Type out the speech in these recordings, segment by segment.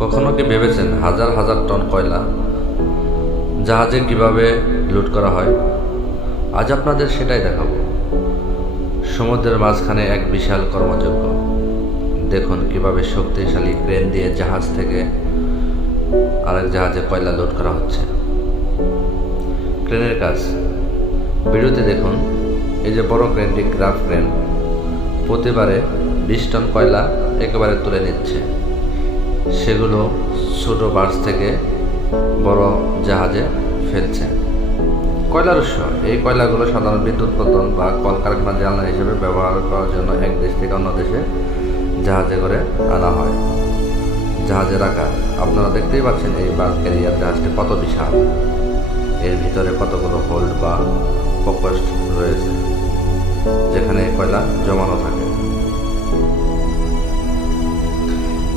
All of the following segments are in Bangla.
কখনো কি ভেবেছেন হাজার হাজার টন কয়লা জাহাজে কিভাবে লুট করা হয়? আজ আপনাদের সেটাই দেখাবো। সমুদ্রের মাঝখানে এক বিশাল কর্মযজ্ঞ। দেখুন কিভাবে শক্তিশালী ক্রেন দিয়ে জাহাজ থেকে আরেক জাহাজে কয়লা লোড করা হচ্ছে। ক্রেনের কাজ ভিডিওতে দেখুন। এই যে বড় ক্রেনটি গ্রাফ ক্রেন প্রতিবারে 20 টন কয়লা একেবারে তুলে নিচ্ছে। সেগুলো ছোট বার্জ থেকে বড় জাহাজে ফেলছে। কয়লার উৎস এই কয়লাগুলো সাধারণ বিদ্যুৎ উৎপাদন বা কলকারখানা জ্বালানি হিসেবে ব্যবহার করার জন্য এক দেশ থেকে অন্য দেশে জাহাজে করে আনা হয়। জাহাজের আকার আপনারা দেখতেই পাচ্ছেন। এই বাল্ক ক্যারিয়ার জাহাজটি কত বিশাল। এর ভিতরে কতগুলো হোল্ড বা ফোকাসড রয়েছে যেখানে কয়লা জমানো থাকে।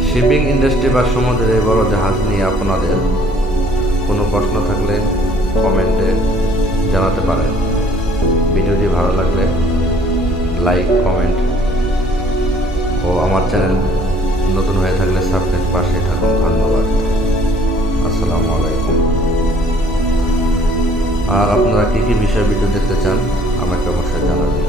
শিপিং ইন্ডাস্ট্রি বা সমুদ্রের এই বড় জাহাজ নিয়ে আপনাদের কোনো প্রশ্ন থাকলে কমেন্টে জানাতে পারেন। ভিডিওটি ভালো লাগলে লাইক, কমেন্ট ও আমার চ্যানেল নতুন হয়ে থাকলে সাবস্ক্রাইব পাশে থাকুন। ধন্যবাদ। আসসালামু আলাইকুম। আর আপনারা কী কী বিষয়ে ভিডিও দেখতে চান আমাকে অবশ্যই জানাবেন।